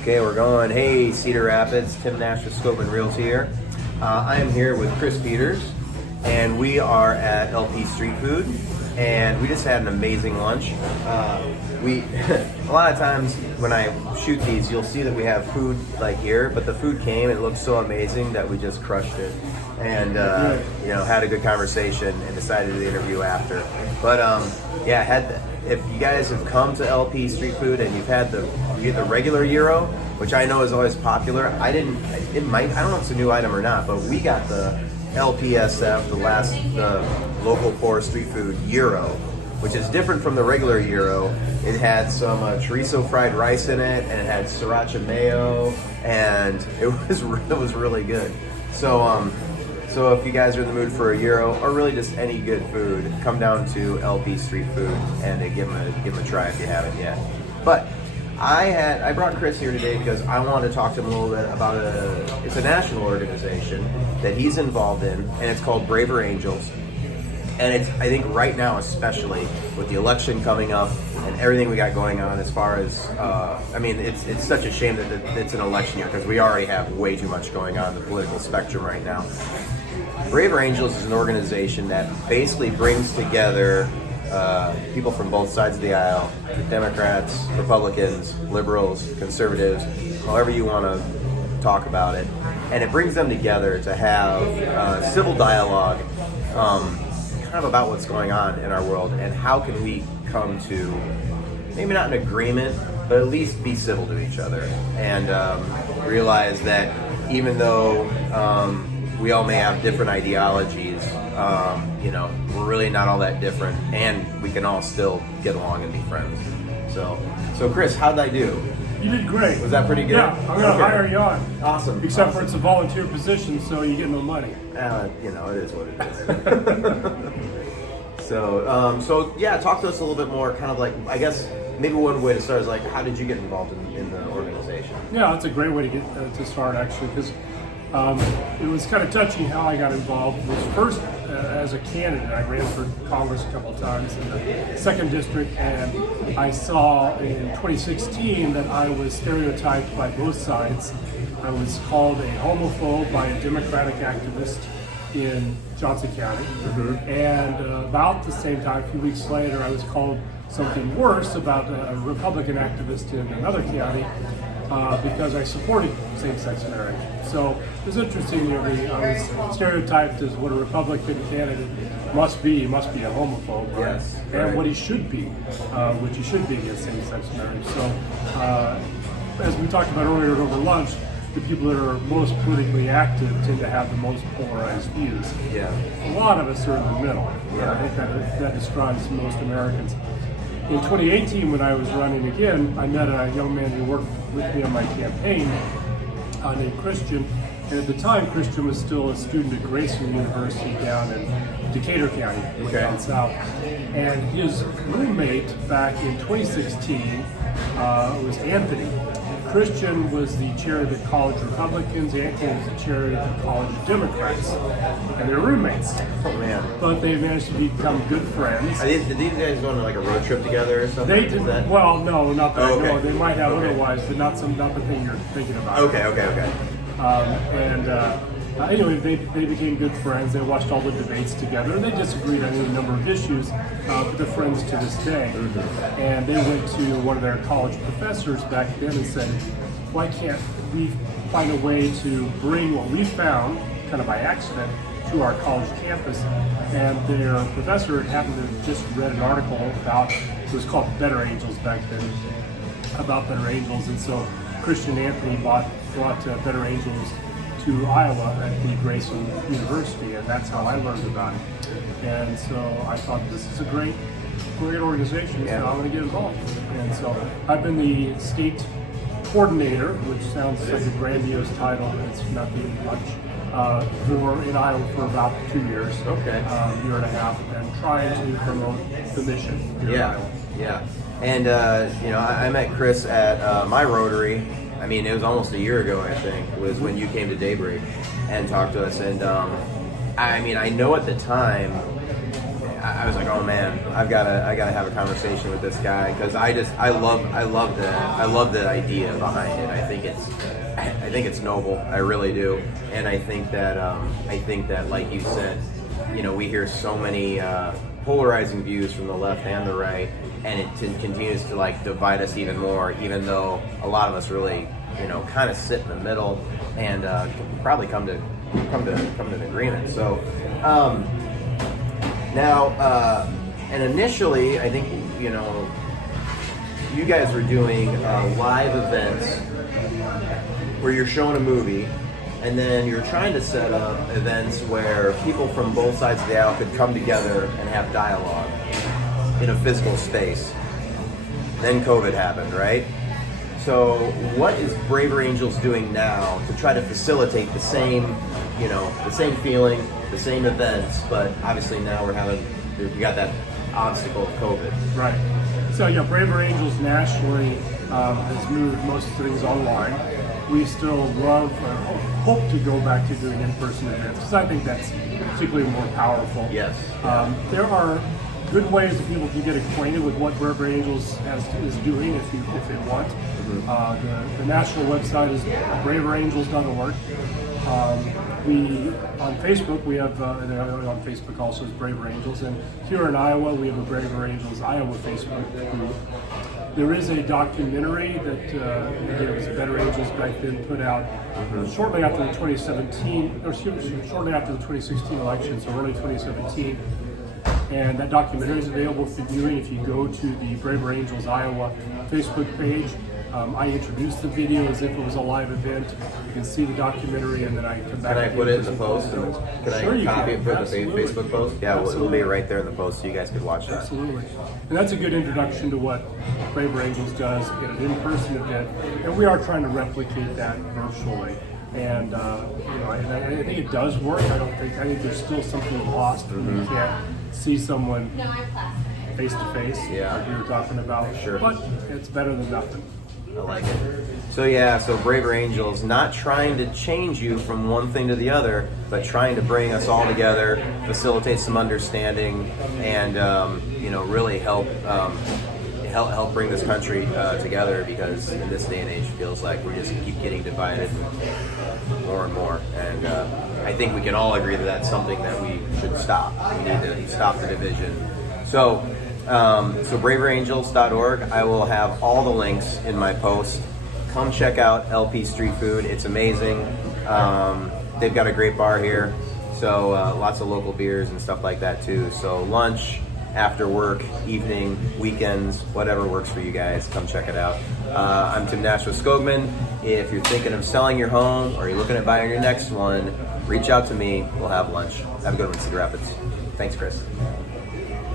Okay, we're going. Hey, Cedar Rapids, Tim Nash with Scope and Reels here. I am here with Chris Peters, and we are at LP Street Food, and we just had an amazing lunch. A lot of times when I shoot these, you'll see that we have food like here, but the food came, it looked so amazing that we just crushed it, and had a good conversation and decided to do the interview after. But if you guys have come to LP Street Food and you get the regular gyro, which I know is always popular. I don't know if it's a new item or not, but we got the LPSF, the local poor street food gyro, which is different from the regular gyro. It had some chorizo fried rice in it, and it had sriracha mayo, and it was really good. So if you guys are in the mood for a gyro or really just any good food, come down to LP Street Food and give them a try if you haven't yet. But I brought Chris here today because I wanted to talk to him a little bit about it's a national organization that he's involved in, and it's called Braver Angels. And I think right now, especially with the election coming up and everything we got going on as far as, it's such a shame that it's an election year because we already have way too much going on in the political spectrum right now. Braver Angels is an organization that basically brings together people from both sides of the aisle, Democrats, Republicans, liberals, conservatives, however you want to talk about it. And it brings them together to have civil dialogue kind of about what's going on in our world and how can we come to, maybe not an agreement, but at least be civil to each other and realize that even though we all may have different ideologies, we're really not all that different, and we can all still get along and be friends. So Chris, how'd I do? You did great. Was that pretty good? Yeah, I'm going to hire you on. Awesome. Except for it's a volunteer position, so you get no money. It is what it is. So talk to us a little bit more, kind of like, I guess, maybe one way to start is like, how did you get involved in the organization? Yeah, that's a great way to get to start, actually, because it was kind of touching how I got involved. It was first as a candidate. I ran for Congress a couple of times in the 2nd District, and I saw in 2016 that I was stereotyped by both sides. I was called a homophobe by a Democratic activist in Johnson County, and about the same time, a few weeks later, I was called something worse about a Republican activist in another county because I supported same-sex marriage. So it was interesting. I was stereotyped as what a Republican candidate must be. He must be a homophobe, right? Yes, and right. what he should be, which he should be against same-sex marriage. So as we talked about earlier over lunch, the people that are most politically active tend to have the most polarized views. Yeah. A lot of us are in the middle. Yeah. I think that describes most Americans. In 2018, when I was running again, I met a young man who worked with me on my campaign named Christian. And at the time, Christian was still a student at Grayson University down in Decatur County, down south. And his roommate back in 2016 was Anthony. Christian was the chair of the College Republicans, Anthony was the chair of the College Democrats, and they're roommates. Oh man! But they managed to become good friends. Did these guys go on like a road trip together or something? They did. Well, no, not that I know. Okay. They might have otherwise, but not the thing you're thinking about. Okay. Anyway, they became good friends. They watched all the debates together, and they disagreed on any number of issues, but they're friends to this day. And they went to one of their college professors back then and said, why can't we find a way to bring what we found, kind of by accident, to our college campus? And their professor happened to have just read an article about, it was called Better Angels back then, about Better Angels. And so Christian and Anthony brought Better Angels to Iowa at the Grayson University, and that's how I learned about it. And so I thought, this is a great organization, so I'm going to get involved. And so I've been the state coordinator, which sounds like a grandiose title, but it's nothing much, in Iowa for about 2 years, Okay. Year and a half, and trying to promote the mission here in Iowa. Yeah. And I met Chris at my Rotary. I mean, it was almost a year ago, I think, was when you came to Daybreak and talked to us. And I know at the time, I was like, oh man, I gotta have a conversation with this guy because I love the idea behind it. I think it's noble. I really do, and I think that like you said, you know, we hear so many polarizing views from the left and the right, and it continues to like divide us even more. Even though a lot of us really, you know, kind of sit in the middle and probably come to an agreement. So. Now, and initially, I think, you know, you guys were doing live events where you're showing a movie, and then you're trying to set up events where people from both sides of the aisle could come together and have dialogue in a physical space. Then COVID happened, right? So what is Braver Angels doing now to try to facilitate the same, you know, the same feeling, the same events, but obviously now we got that obstacle of COVID. Right. So yeah, Braver Angels nationally has moved most things online. We still love or hope to go back to doing in-person events because I think that's particularly more powerful. Yes. There are good ways that people can get acquainted with what Braver Angels is doing if they want. The national website is braverangels.org. On Facebook, we have, on Facebook also is Braver Angels, and here in Iowa, we have a Braver Angels Iowa Facebook group. There is a documentary that was Better Angels back then put out shortly after the 2017, or shortly after the 2016 election, so early 2017. And that documentary is available for viewing if you go to the Braver Angels Iowa Facebook page. I introduced the video as if it was a live event. You can see the documentary, and then I come back. Can I put it in the post? Can Sure, I copy it for the Facebook post? Yeah, it'll be right there in the post, so you guys could watch that. Absolutely. And that's a good introduction to what Braver Angels does in an in-person event, and we are trying to replicate that virtually. And you know, I think it does work. I think there's still something lost when you can't see someone face to face, like we were talking about. Sure. But it's better than nothing. I like it. So Braver Angels, not trying to change you from one thing to the other, but trying to bring us all together, facilitate some understanding, and you know, really help bring this country together, because in this day and age, it feels like we just keep getting divided more and more. And I think we can all agree that that's something that we should stop. We need to stop the division. So braverangels.org. I will have all the links in my post. Come check out LP Street Food. It's amazing. They've got a great bar here, so lots of local beers and stuff like that too. So lunch, after work, evening, weekends, whatever works for you guys, come check it out. I'm Tim Nashua Skogman. If you're thinking of selling your home or you're looking at buying your next one, reach out to me. We'll have lunch. Have a good one, Cedar Rapids. Thanks, Chris.